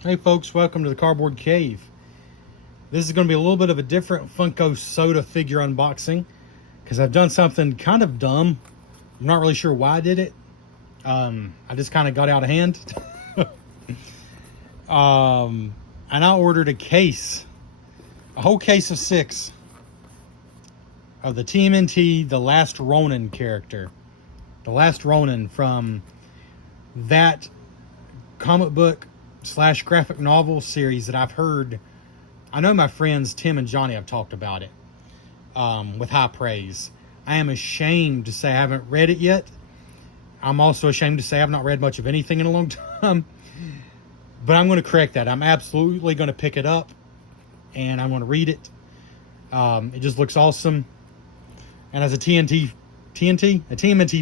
Hey folks, welcome to the Cardboard Cave. This is going to be a little bit of a different Funko soda figure unboxing because I've done something kind of dumb. I'm not really sure why I did it. I just kind of got out of hand. And I ordered a whole case of 6 of the TMNT, the last Ronin character. The last Ronin from that comic book / graphic novel series that I've heard. I know my friends Tim and Johnny have talked about it with high praise. I am ashamed to say I haven't read it yet. I'm also ashamed to say I've not read much of anything in a long time. But I'm going to correct that. I'm absolutely going to pick it up and I'm going to read it. It just looks awesome. And as a TMNT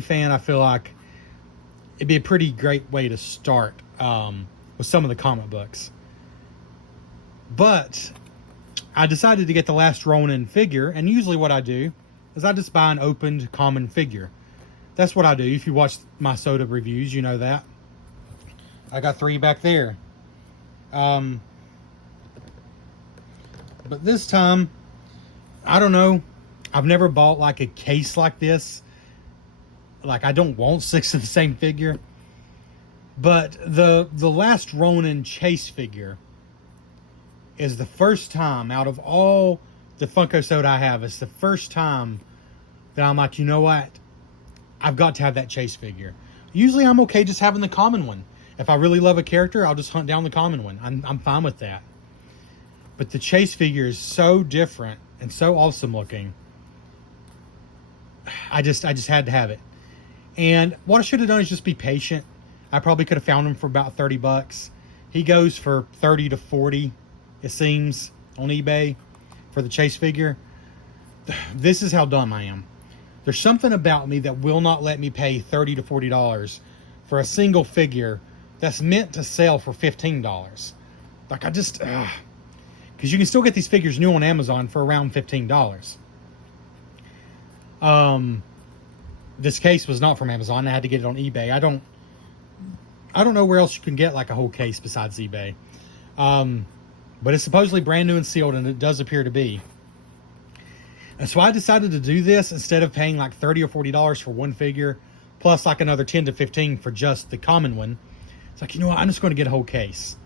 fan, I feel like it'd be a pretty great way to start with some of the comic books. But I decided to get the last Ronin figure, and usually what I do is I just buy an opened common figure. That's what I do. If you watch my soda reviews, you know that. I got 3 back there. But this time, I don't know. I've never bought like a case like this. Like, I don't want 6 of the same figure. But the last Ronin chase figure is the first time out of all the Funko soda I have, it's the first time that I'm like, you know what? I've got to have that chase figure. Usually I'm okay just having the common one. If I really love a character, I'll just hunt down the common one. I'm fine with that. But the chase figure is so different and so awesome looking. I just had to have it. And what I should have done is just be patient. I probably could have found him for about 30 bucks. He goes for 30 to 40, it seems, on eBay for the chase figure. This is how dumb I am. There's something about me that will not let me pay $30 to $40 for a single figure that's meant to sell for $15. Like, I just, because you can still get these figures new on Amazon for around $15. This case was not from Amazon. I had to get it on eBay. I don't know where else you can get like a whole case besides eBay. But it's supposedly brand new and sealed, and it does appear to be. And so I decided to do this instead of paying like $30 or $40 for one figure, plus like another 10 to 15 for just the common one. It's like, you know what? I'm just going to get a whole case.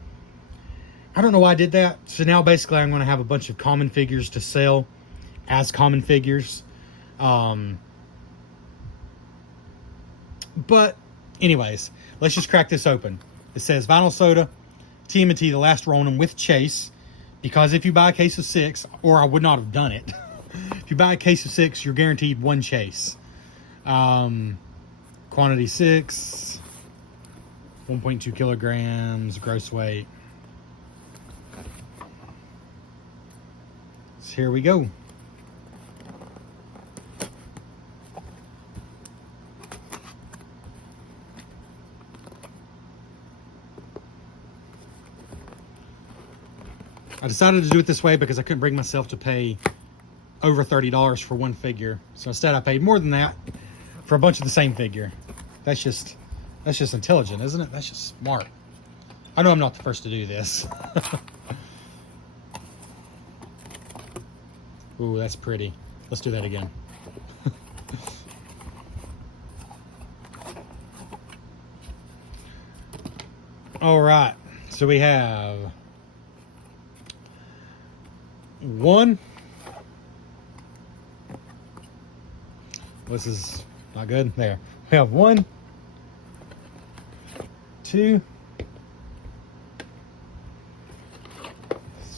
I don't know why I did that. So now basically I'm going to have a bunch of common figures to sell as common figures. But anyways, let's just crack this open. It says vinyl soda, TMNT, the last Ronin with chase. Because if you buy a case of 6, or I would not have done it. If you buy a case of 6, you're guaranteed 1 chase. Quantity 6, 1.2 kilograms, gross weight. So here we go. I decided to do it this way because I couldn't bring myself to pay over $30 for one figure. So instead I paid more than that for a bunch of the same figure. That's just intelligent, isn't it? That's just smart. I know I'm not the first to do this. Ooh, that's pretty. Let's do that again. All right. So we have 1. This is not good. There. We have 1, 2,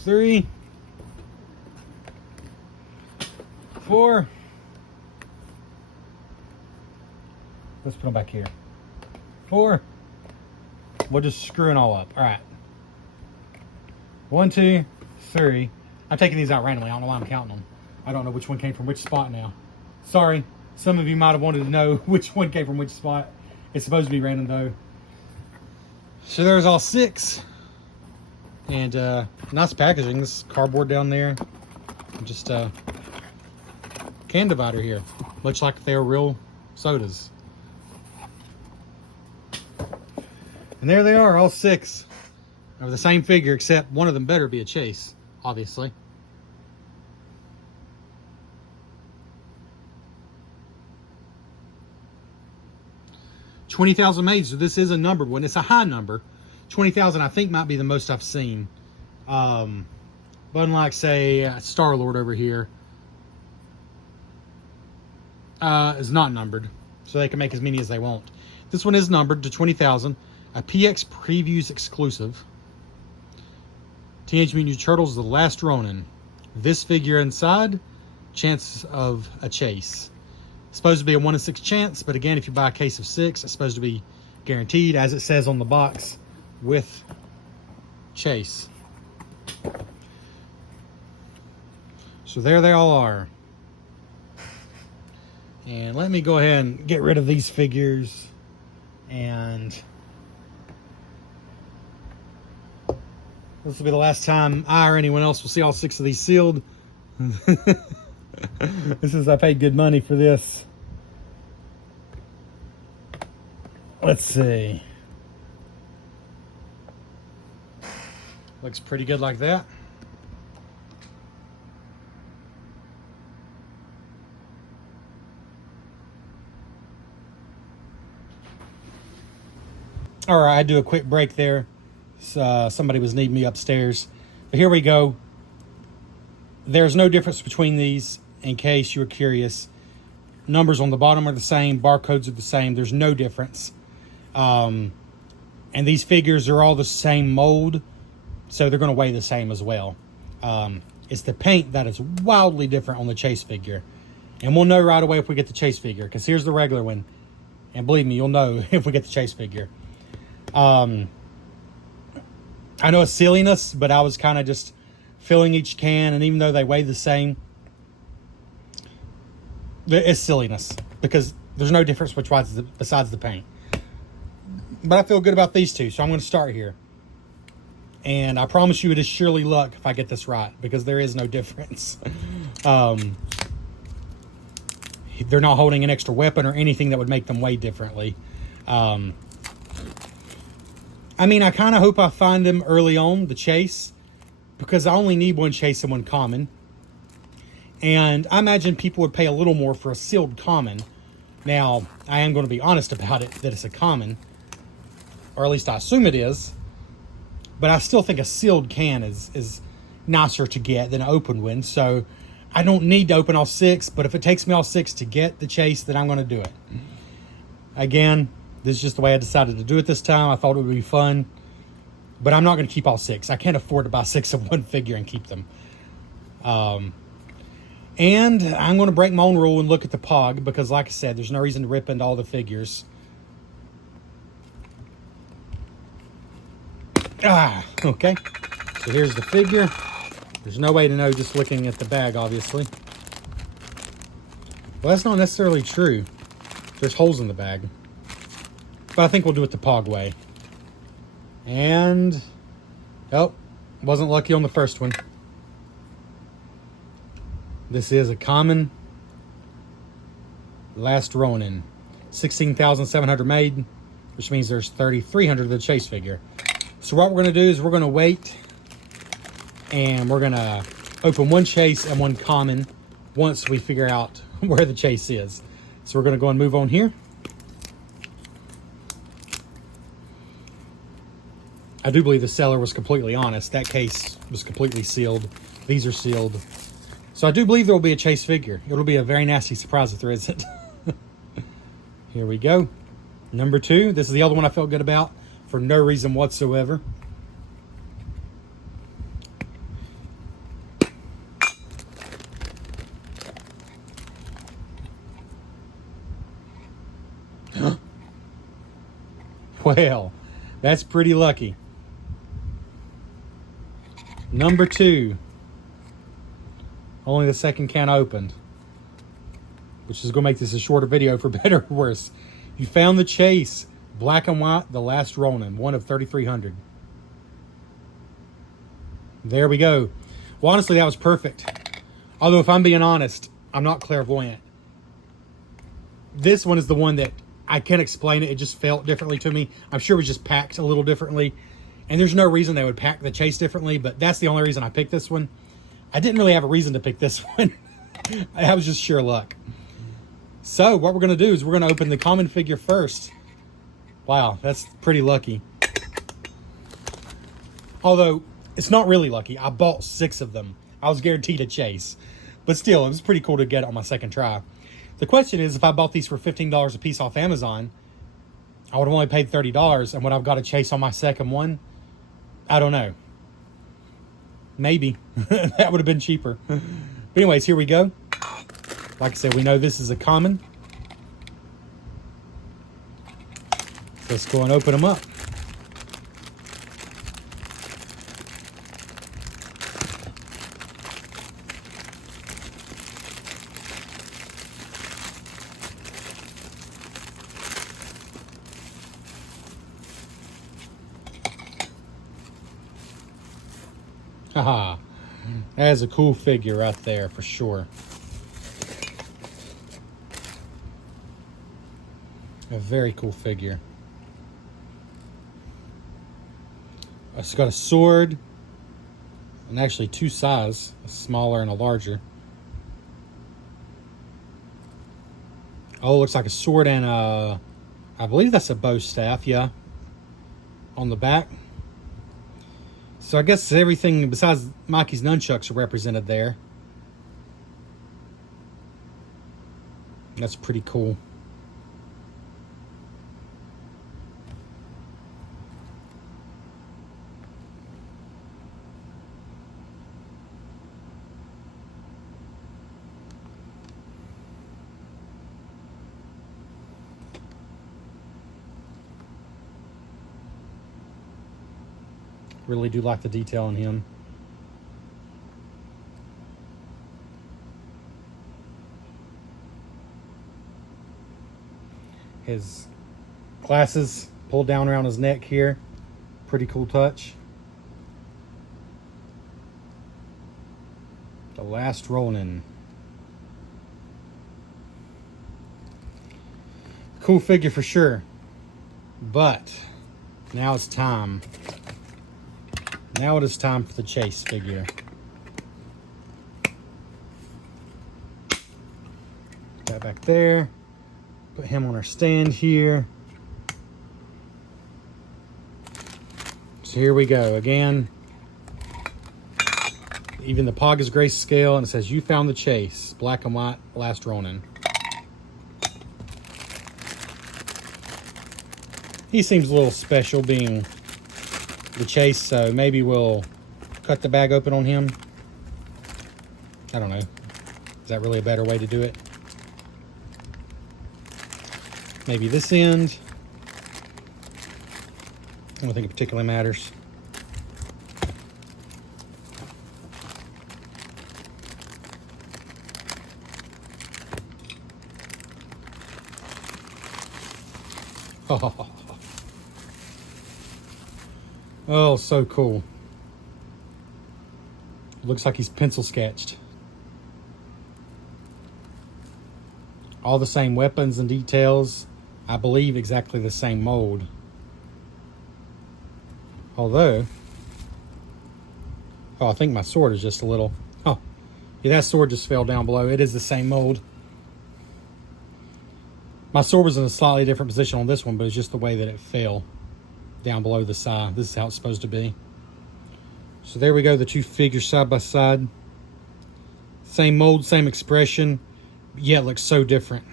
3, 4. Let's put them back here. 4. We'll just screw it all up. All right. 1, 2, 3. I'm taking these out randomly. I don't know why I'm counting them. I don't know which one came from which spot now. Sorry. Some of you might have wanted to know which one came from which spot. It's supposed to be random though. So there's all 6. And nice packaging. This cardboard down there. Just can divider here. Looks like they're real sodas. And there they are, all 6. of the same figure, except one of them better be a chase, obviously. $20,000 made, so this is a numbered one. It's a high number. 20,000 I think might be the most I've seen. But unlike, say, Star-Lord over here, is not numbered, so they can make as many as they want. This one is numbered to 20,000. A PX Previews exclusive. Teenage Mutant Ninja Turtles: The Last Ronin. This figure inside, chance of a chase. It's supposed to be a 1 in 6 chance, but again, if you buy a case of 6, it's supposed to be guaranteed, as it says on the box, with chase. So there they all are. And let me go ahead and get rid of these figures. And this will be the last time I or anyone else will see all 6 of these sealed. This is, I paid good money for this. Let's see. Looks pretty good like that. All right, I do a quick break there. Somebody was needing me upstairs. But here we go. There's no difference between these, in case you were curious. Numbers on the bottom are the same. Barcodes are the same. There's no difference. And these figures are all the same mold, so they're going to weigh the same as well. It's the paint that is wildly different on the chase figure. And we'll know right away if we get the chase figure, because here's the regular one. And believe me, you'll know if we get the chase figure. I know it's silliness, but I was kind of just filling each can, and even though they weigh the same, it's silliness because there's no difference besides the paint. But I feel good about these two, so I'm going to start here. And I promise you it is surely luck if I get this right, because there is no difference. They're not holding an extra weapon or anything that would make them weigh differently. I mean, I kind of hope I find them early on, the chase, because I only need one chase and one common. And I imagine people would pay a little more for a sealed common. Now, I am going to be honest about it, that it's a common. Or at least I assume it is. But I still think a sealed can is nicer to get than an open one. So I don't need to open all 6, but if it takes me all 6 to get the chase, then I'm going to do it. Again, this is just the way I decided to do it this time. I thought it would be fun. But I'm not going to keep all 6. I can't afford to buy 6 of one figure and keep them. And I'm going to break my own rule and look at the POG, because like I said, there's no reason to rip into all the figures. Okay. So here's the figure. There's no way to know just looking at the bag, obviously. Well, that's not necessarily true. There's holes in the bag. But I think we'll do it the POG way. And, oh, wasn't lucky on the first one. This is a common Last Ronin. 16,700 made, which means there's 3,300 of the chase figure. So what we're going to do is we're going to wait, and we're going to open one chase and one common once we figure out where the chase is. So we're going to go and move on here. I do believe the seller was completely honest. That case was completely sealed. These are sealed. So I do believe there will be a chase figure. It'll be a very nasty surprise if there isn't. Here we go. Number 2. This is the other one I felt good about for no reason whatsoever. Well, that's pretty lucky. Number 2. Only the second can opened, which is going to make this a shorter video for better or worse. You found the chase. Black and white, The Last Ronin, one of 3,300. There we go. Well, honestly, that was perfect. Although, if I'm being honest, I'm not clairvoyant. This one is the one that I can't explain it. It just felt differently to me. I'm sure it was just packed a little differently. And there's no reason they would pack the Chase differently, but that's the only reason I picked this one. I didn't really have a reason to pick this one. That was just sheer luck. So what we're going to do is we're going to open the common figure first. Wow, that's pretty lucky. Although, it's not really lucky. I bought 6 of them. I was guaranteed a Chase. But still, it was pretty cool to get it on my second try. The question is, if I bought these for $15 a piece off Amazon, I would have only paid $30, and would I've got a Chase on my second one? I don't know. Maybe. That would have been cheaper. But anyways, here we go. Like I said, we know this is a common. Let's go and open them up. Haha, that is a cool figure right there for sure. A very cool figure. It's got a sword, and actually 2 sizes, a smaller and a larger. Oh, it looks like a sword and a, I believe that's a bow staff, yeah, on the back. So I guess everything besides Mikey's nunchucks are represented there. That's pretty cool. Really do like the detail on him. His glasses pulled down around his neck here. Pretty cool touch. The last Ronin. Cool figure for sure. But now it's time. Now it is time for the Chase figure. Put that back there. Put him on our stand here. So here we go again. Even the Pog is grayscale, and it says, "You found the Chase, black and white, last Ronin." He seems a little special being the Chase, so maybe we'll cut the bag open on him. I don't know. Is that really a better way to do it? Maybe this end. I don't think it particularly matters. Oh, so cool. Looks like he's pencil sketched. All the same weapons and details. I believe exactly the same mold. Although, oh, I think my sword is just a little, oh, yeah, that sword just fell down below. It is the same mold. My sword was in a slightly different position on this one, but it's just the way that it fell down below the side. This is how it's supposed to be. So there we go, the 2 figures side by side. Same mold, same expression, yet looks so different.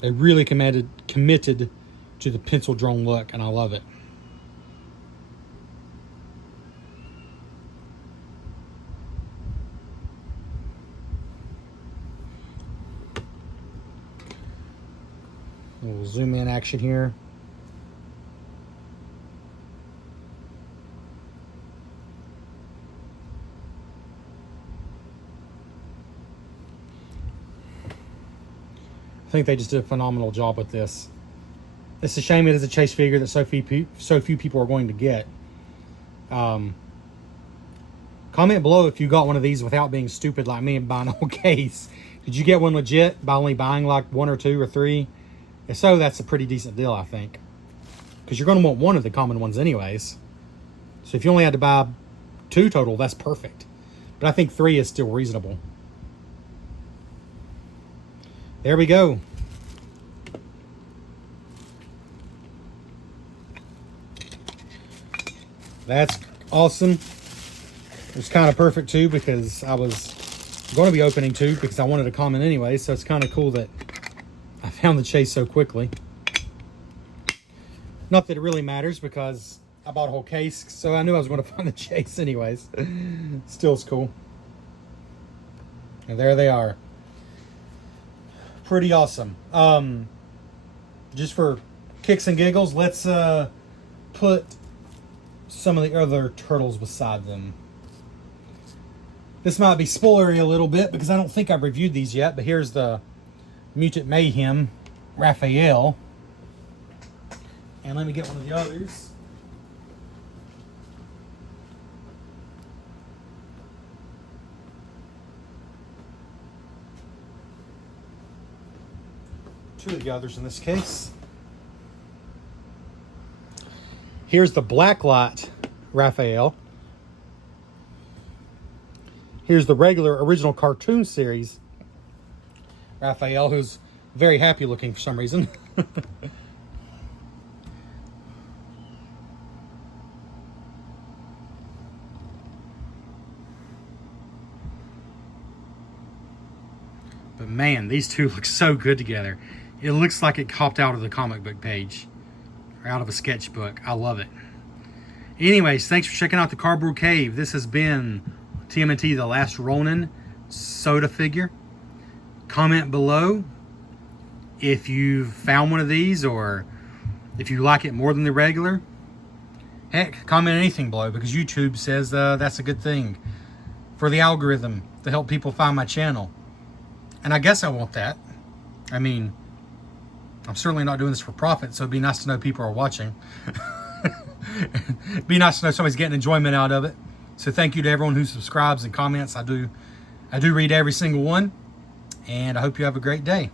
They really committed to the pencil drawn look, and I love it. A little zoom in action here. I think they just did a phenomenal job with this. It's a shame it is a Chase figure that so few people are going to get. Comment below if you got one of these without being stupid like me and buying a whole case. Did you get one legit by only buying like 1 or 2 or 3? If so, that's a pretty decent deal, I think. because you're going to want one of the common ones anyways. So if you only had to buy 2 total, that's perfect. But I think 3 is still reasonable. There we go. That's awesome. It was kind of perfect too, because I was going to be opening 2 because I wanted a common anyway. So it's kind of cool that I found the chase so quickly. Not that it really matters, because I bought a whole case, so I knew I was going to find the chase anyways. Still, it's cool. And there they are. Pretty awesome. Just for kicks and giggles, let's put some of the other turtles beside them. This might be spoilery a little bit, because I don't think I've reviewed these yet, but here's the Mutant Mayhem Raphael. And let me get one of the others. Two of the others in this case. Here's the Blacklight Raphael. Here's the regular original cartoon series Raphael, who's very happy looking for some reason. But man, these two look so good together. It looks like it hopped out of the comic book page, or out of a sketchbook. I love it. Anyways, thanks for checking out the Cardboard Cave. This has been TMNT, the Last Ronin soda figure. Comment below if you've found one of these, or if you like it more than the regular. Heck, comment anything below, because YouTube says that's a good thing for the algorithm to help people find my channel. And I guess I want that. I mean, I'm certainly not doing this for profit, so it'd be nice to know people are watching. It'd be nice to know somebody's getting enjoyment out of it. So thank you to everyone who subscribes and comments. I do read every single one. And I hope you have a great day.